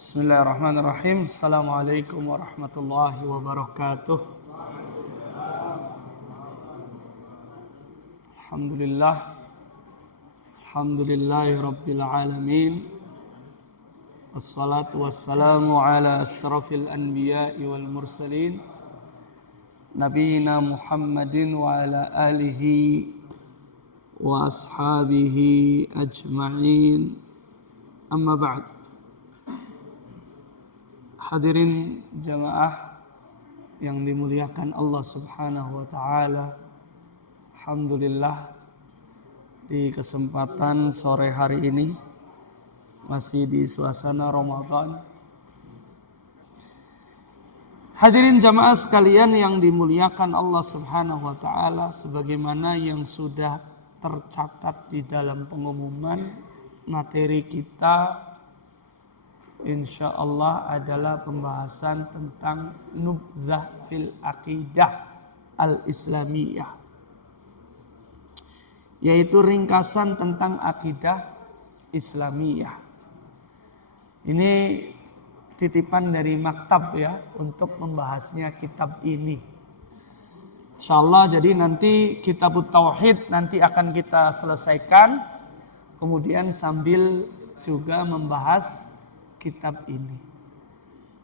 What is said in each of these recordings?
Bismillahirrahmanirrahim. Assalamualaikum warahmatullahi wabarakatuh. Alhamdulillah. Alhamdulillahi rabbil alamin. Wassalatu wassalamu ala asyrafil anbiya'i wal mursalin. Nabiyina Muhammadin wa ala alihi wa ashabihi ajma'in. Amma ba'd. Hadirin jamaah yang dimuliakan Allah Subhanahu wa taala. Alhamdulillah di kesempatan sore hari ini masih di suasana Ramadan. Hadirin jamaah sekalian yang dimuliakan Allah Subhanahu wa taala, sebagaimana yang sudah tercatat di dalam pengumuman, materi kita insya Allah adalah pembahasan tentang nubzah fil aqidah al-islamiyah, yaitu ringkasan tentang akidah Islamiyah. Ini titipan dari maktab ya untuk membahasnya kitab ini. Insya Allah jadi nanti kitab tauhid nanti akan kita selesaikan, kemudian sambil juga membahas kitab ini.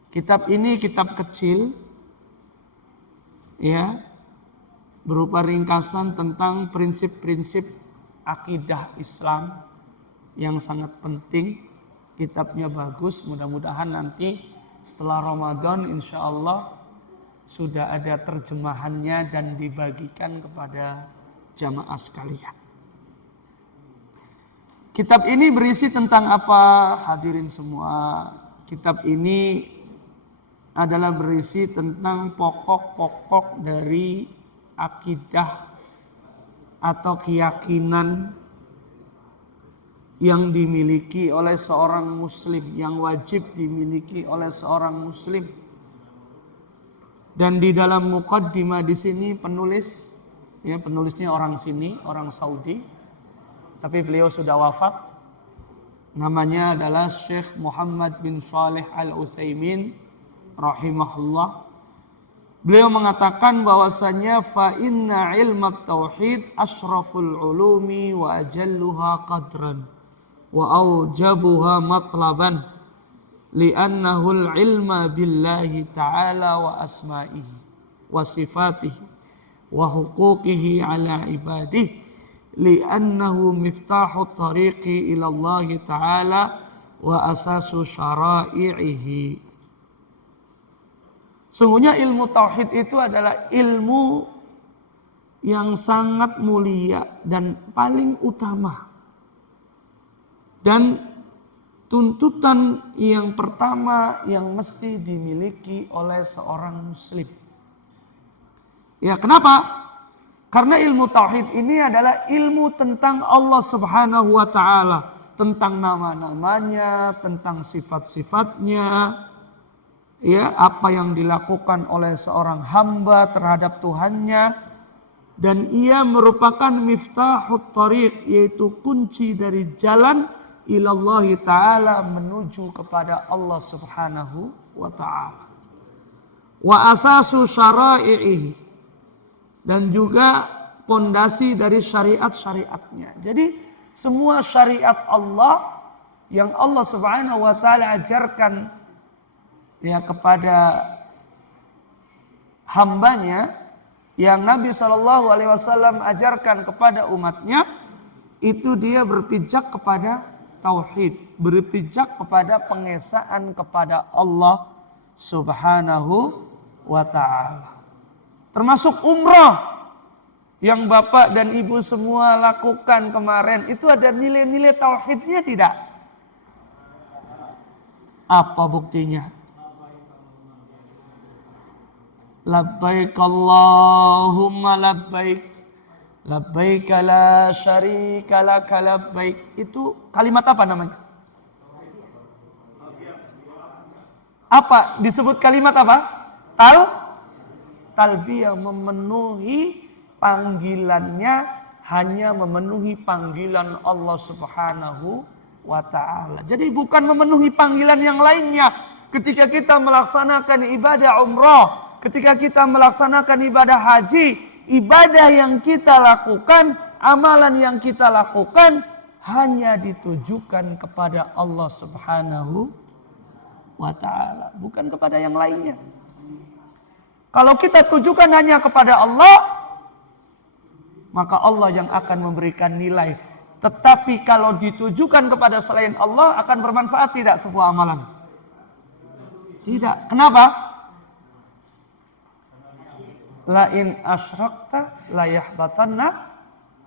Kitab ini kitab kecil ya, berupa ringkasan tentang prinsip-prinsip akidah Islam yang sangat penting. Kitabnya bagus, mudah-mudahan nanti setelah Ramadan insya Allah sudah ada terjemahannya dan dibagikan kepada jamaah sekalian. Kitab ini berisi tentang apa, hadirin semua? Kitab ini adalah berisi tentang pokok-pokok dari akidah atau keyakinan yang dimiliki oleh seorang muslim, yang wajib dimiliki oleh seorang muslim. Dan di dalam muqaddimah di sini penulis, ya penulisnya orang sini, orang Saudi. Tapi beliau sudah wafat. Namanya adalah Syekh Muhammad bin Shalih Al-Utsaimin rahimahullah. Beliau mengatakan bahwasanya fa inna ilmat tauhid asyraful ulumi wa ajalluha qadran wa aujabuha matlaban li'annahu al-ilma billahi ta'ala wa asma'ihi wa sifatihi wa huquqihi ala ibadihi li'annahu miftahu tariqi ila Allah ta'ala wa asasu syara'ihi. Sungguhnya ilmu tauhid itu adalah ilmu yang sangat mulia dan paling utama. Dan tuntutan yang pertama yang mesti dimiliki oleh seorang muslim. Ya, kenapa? Karena ilmu tauhid ini adalah ilmu tentang Allah Subhanahu wa taala, tentang nama-namanya, tentang sifat-sifatnya, ya, apa yang dilakukan oleh seorang hamba terhadap Tuhannya, dan ia merupakan miftahut thariq, yaitu kunci dari jalan ilallah taala, menuju kepada Allah Subhanahu wa taala. Wa asasu syara'ihi, dan juga pondasi dari syariat-syariatnya. Jadi semua syariat Allah yang Allah Subhanahu wa taala ajarkan ya kepada hambanya, yang Nabi SAW ajarkan kepada umatnya, itu dia berpijak kepada tauhid, berpijak kepada pengesaan kepada Allah Subhanahu wa taala. Termasuk umrah yang Bapak dan Ibu semua lakukan kemarin, itu ada nilai-nilai tauhidnya tidak? Apa buktinya? Labbaik Allahumma labbaik, labbaik la syarika laka labbaik. Itu kalimat apa namanya? Apa disebut kalimat apa? Talbiyah, memenuhi panggilannya, hanya memenuhi panggilan Allah Subhanahu wa ta'ala. Jadi bukan memenuhi panggilan yang lainnya. Ketika kita melaksanakan ibadah umrah, ketika kita melaksanakan ibadah haji, ibadah yang kita lakukan, amalan yang kita lakukan hanya ditujukan kepada Allah Subhanahu wa ta'ala, bukan kepada yang lainnya. Kalau kita tujukan hanya kepada Allah, maka Allah yang akan memberikan nilai. Tetapi kalau ditujukan kepada selain Allah, akan bermanfaat tidak sebuah amalan? Tidak. Kenapa? La in asyrakta la yahbatanna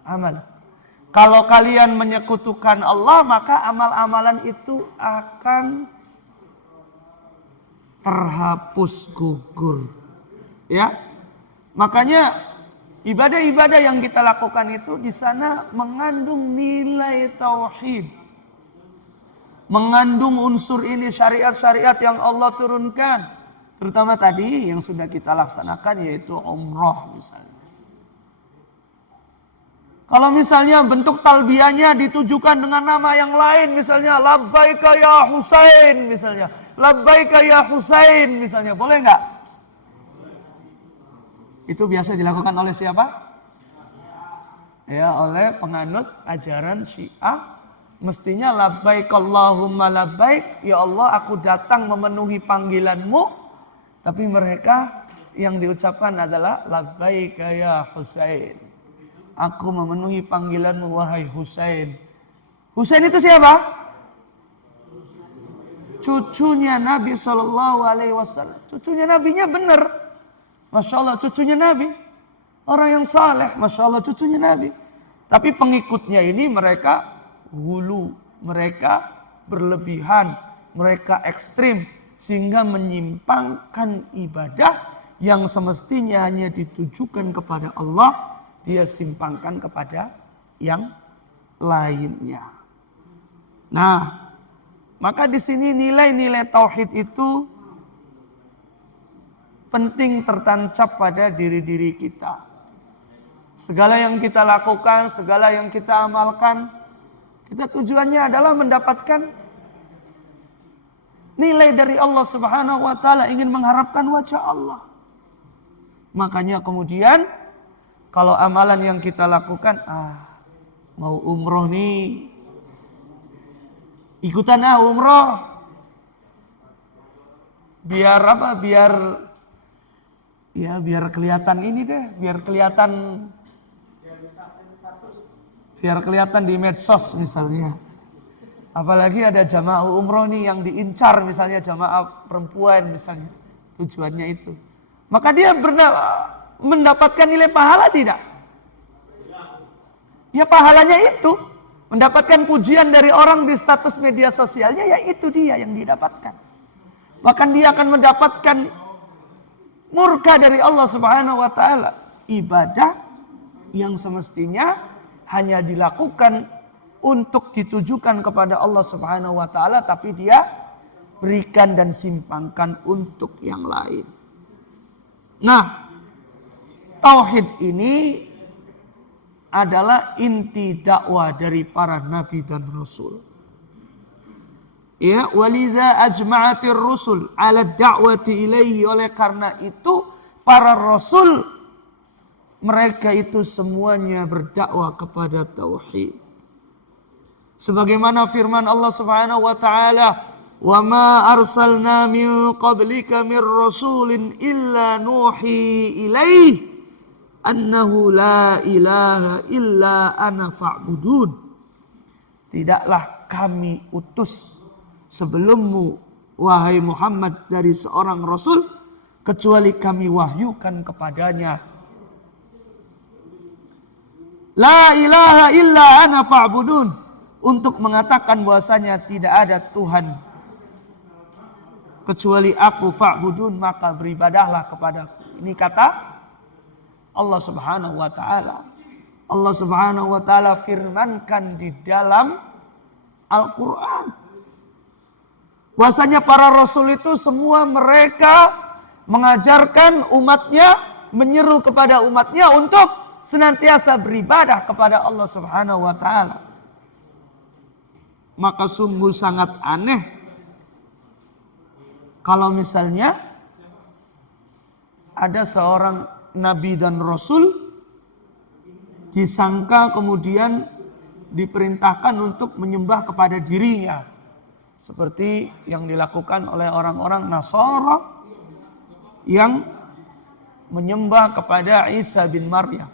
amal. Kalau kalian menyekutukan Allah, maka amal-amalan itu akan terhapus gugur. Ya. Makanya ibadah-ibadah yang kita lakukan itu di sana mengandung nilai tauhid. Mengandung unsur ini, syariat-syariat yang Allah turunkan. Terutama tadi yang sudah kita laksanakan, yaitu umrah misalnya. Kalau misalnya bentuk talbiyahnya ditujukan dengan nama yang lain, misalnya labbaika ya Husain misalnya. Labbaika ya Husain misalnya, boleh nggak? Itu biasa dilakukan oleh siapa? Ya, oleh penganut ajaran Syiah. Mestinya labbaik Allahumma labbaik, ya Allah aku datang memenuhi panggilanmu. Tapi mereka yang diucapkan adalah labbaik ya Husain. Aku memenuhi panggilanmu wahai Husain. Husain itu siapa? Cucunya Nabi SAW. Cucunya Nabinya benar. Masya Allah cucunya Nabi. Orang yang saleh. Masya Allah cucunya Nabi. Tapi pengikutnya ini mereka hulu, mereka berlebihan, mereka ekstrim, sehingga menyimpangkan ibadah yang semestinya hanya ditujukan kepada Allah, dia simpangkan kepada yang lainnya. Nah, maka di sini nilai-nilai tauhid itu penting tertancap pada diri-diri kita. Segala yang kita lakukan, segala yang kita amalkan, kita tujuannya adalah mendapatkan nilai dari Allah Subhanahu wa ta'ala, ingin mengharapkan wajah Allah. Makanya kemudian kalau amalan yang kita lakukan, mau umroh nih, ikutan umroh. Biar apa? Biar kelihatan ini deh, biar kelihatan di medsos misalnya. Apalagi ada jamaah umroh nih yang diincar misalnya jamaah perempuan misalnya. Tujuannya itu. Maka dia mendapatkan nilai pahala tidak? Ya pahalanya itu. Mendapatkan pujian dari orang di status media sosialnya, ya itu dia yang didapatkan. Bahkan dia akan mendapatkan murka dari Allah Subhanahu wa ta'ala. Ibadah yang semestinya hanya dilakukan untuk ditujukan kepada Allah Subhanahu wa ta'ala, tapi dia berikan dan simpangkan untuk yang lain. Nah, tauhid ini adalah inti dakwah dari para nabi dan rasul. Ya, walidza ajma'atir rusul 'ala da'wati ilaihi, oleh karena itu para rasul mereka itu semuanya berdakwah kepada tauhid. Sebagaimana firman Allah Subhanahu wa taala, "Wa ma arsalna min qablika mir rasulin illa nuhi ilaihi annahu la ilaha illa ana fa'budun." Tidaklah kami utus sebelummu wahai Muhammad dari seorang rasul kecuali kami wahyukan kepadanya, la ilaha illa ana fa'budun, untuk mengatakan bahwasanya tidak ada Tuhan kecuali aku, fa'budun, maka beribadahlah kepadaku. Ini kata Allah Subhanahu wa ta'ala. Allah Subhanahu wa ta'ala firmankan di dalam Al-Quran bahwasanya para rasul itu semua mereka mengajarkan umatnya, menyeru kepada umatnya untuk senantiasa beribadah kepada Allah Subhanahu wa ta'ala. maka sungguh sangat aneh kalau misalnya ada seorang nabi dan rasul disangka kemudian diperintahkan untuk menyembah kepada dirinya, seperti yang dilakukan oleh orang-orang Nasara yang menyembah kepada Isa bin Maryam.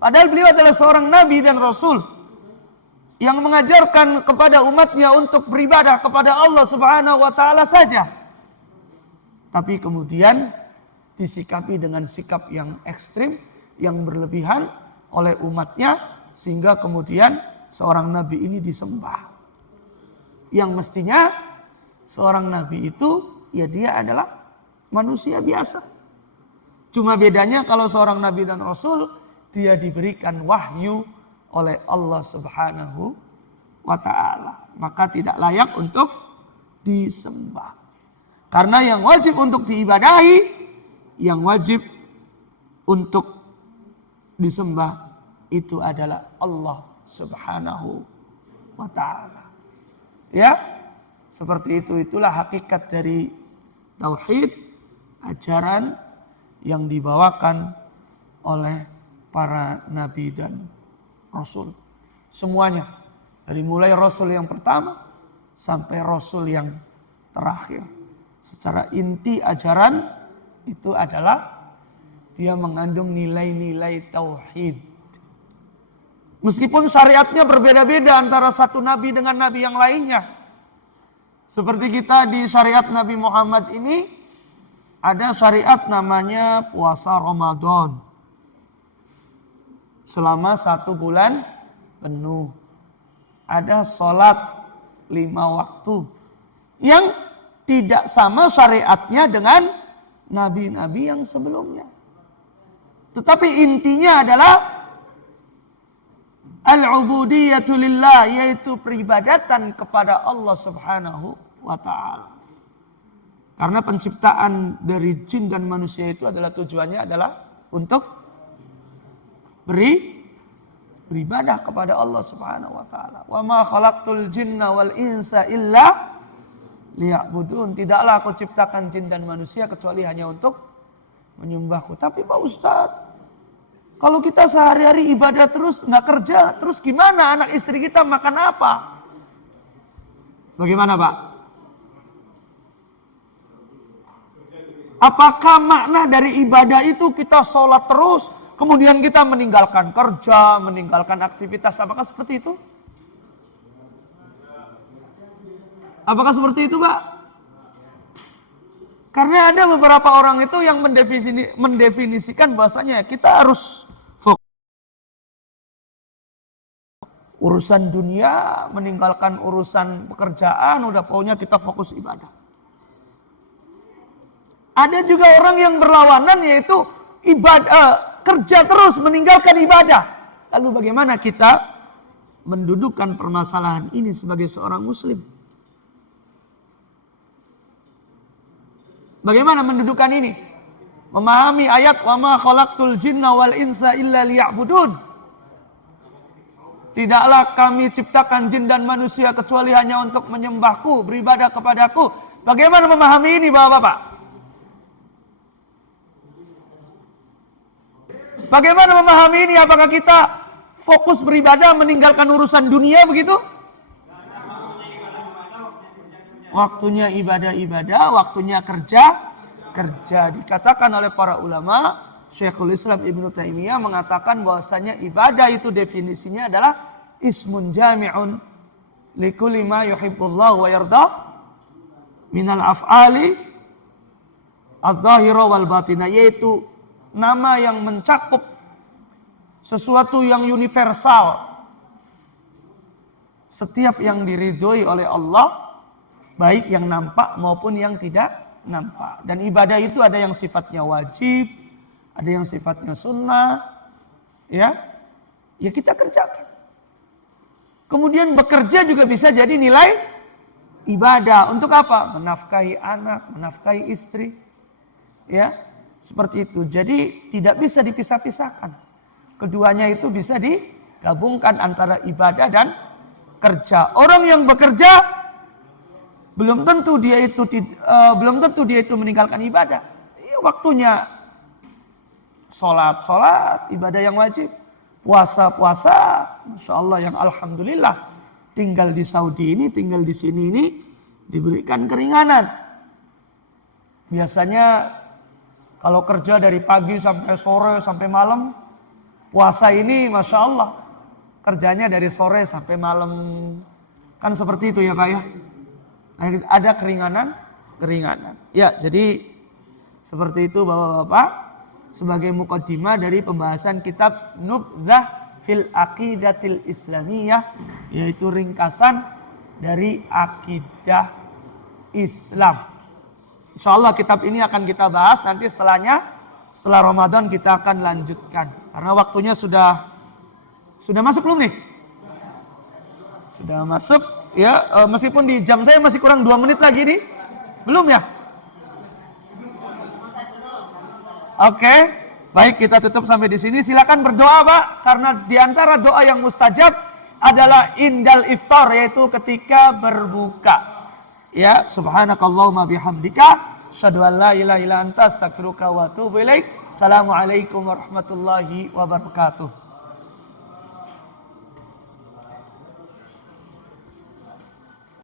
Padahal beliau adalah seorang nabi dan rasul yang mengajarkan kepada umatnya untuk beribadah kepada Allah Subhanahu wa taala saja. Tapi kemudian disikapi dengan sikap yang ekstrim, yang berlebihan oleh umatnya, sehingga kemudian seorang nabi ini disembah. Yang mestinya seorang nabi itu ya dia adalah manusia biasa. Cuma bedanya kalau seorang nabi dan rasul dia diberikan wahyu oleh Allah Subhanahu wa taala, maka tidak layak untuk disembah. Karena yang wajib untuk diibadahi, yang wajib untuk disembah itu adalah Allah Subhanahu wa taala. Ya, seperti itulah hakikat dari tauhid, ajaran yang dibawakan oleh para nabi dan rasul. Semuanya, dari mulai rasul yang pertama sampai rasul yang terakhir. Secara inti ajaran itu adalah dia mengandung nilai-nilai tauhid. Meskipun syariatnya berbeda-beda antara satu nabi dengan nabi yang lainnya. Seperti kita di syariat Nabi Muhammad ini ada syariat namanya puasa Ramadan selama 1 bulan penuh. Ada sholat 5 waktu yang tidak sama syariatnya dengan nabi-nabi yang sebelumnya. Tetapi intinya adalah al-ubudiyatu lillah, yaitu peribadatan kepada Allah Subhanahu wa taala. Karena penciptaan dari jin dan manusia itu adalah tujuannya adalah untuk beribadah kepada Allah Subhanahu wa taala. Wa ma khalaqtul jinna wal insa illa liya'budun. Tidaklah aku ciptakan jin dan manusia kecuali hanya untuk menyembahku. Tapi Pak Ustadz, kalau kita sehari-hari ibadah terus, nggak kerja, terus gimana anak istri kita makan apa? Bagaimana Pak? Apakah makna dari ibadah itu kita sholat terus, kemudian kita meninggalkan kerja, meninggalkan aktivitas? Apakah seperti itu? Apakah seperti itu, Pak? Karena ada beberapa orang itu yang mendefinisikan bahwasanya kita harus fokus urusan dunia, meninggalkan urusan pekerjaan, udah pokoknya kita fokus ibadah. Ada juga orang yang berlawanan, yaitu ibadah, kerja terus meninggalkan ibadah. Lalu bagaimana kita mendudukkan permasalahan ini sebagai seorang muslim? Bagaimana mendudukkan ini? Memahami ayat wa ma khalaqtul jinna wal insa illa liya'budun. Tidaklah kami ciptakan jin dan manusia kecuali hanya untuk menyembahku, beribadah kepadaku. Bagaimana memahami ini Bapak-bapak? Bagaimana memahami ini? Apakah kita fokus beribadah meninggalkan urusan dunia begitu? Waktunya ibadah-ibadah, waktunya kerja. Dikatakan oleh para ulama, Syekhul Islam Ibnu Taimiyah mengatakan bahwasanya ibadah itu definisinya adalah ismun jami'un likulli ma yuhibbullah wa yarda minal af'ali adz-dzahira wal batinah, yaitu nama yang mencakup sesuatu yang universal, setiap yang diridhoi oleh Allah, baik yang nampak maupun yang tidak nampak. Dan ibadah itu ada yang sifatnya wajib, ada yang sifatnya sunnah, ya kita kerjakan. Kemudian bekerja juga bisa jadi nilai ibadah. Untuk apa? Menafkahi anak, menafkahi istri, ya seperti itu. Jadi tidak bisa dipisah-pisahkan. Keduanya itu bisa digabungkan antara ibadah dan kerja. Orang yang bekerja belum tentu dia itu meninggalkan ibadah. Waktunya sholat, ibadah yang wajib, puasa, masya Allah yang alhamdulillah. Tinggal di Saudi ini, tinggal di sini ini diberikan keringanan. Biasanya kalau kerja dari pagi sampai sore sampai malam, puasa ini masya Allah kerjanya dari sore sampai malam. Kan seperti itu ya Pak ya. Ada keringanan. Ya, jadi seperti itu Bapak-bapak sebagai mukaddimah dari pembahasan kitab Nubzah fil Aqidatil Islamiyah, yaitu ringkasan dari akidah Islam. Insyaallah kitab ini akan kita bahas nanti setelah Ramadan kita akan lanjutkan. Karena waktunya sudah masuk belum nih? Sudah masuk ya, meskipun di jam saya masih kurang 2 menit lagi nih. Belum ya? Oke, baik kita tutup sampai di sini. Silakan berdoa Pak, karena di antara doa yang mustajab adalah indal iftar, yaitu ketika berbuka. Ya, subhanakallahumma bihamdika asyhadu an la ilaha illa anta astaghfiruka wa atubu ilaik. Assalamualaikum warahmatullahi wabarakatuh.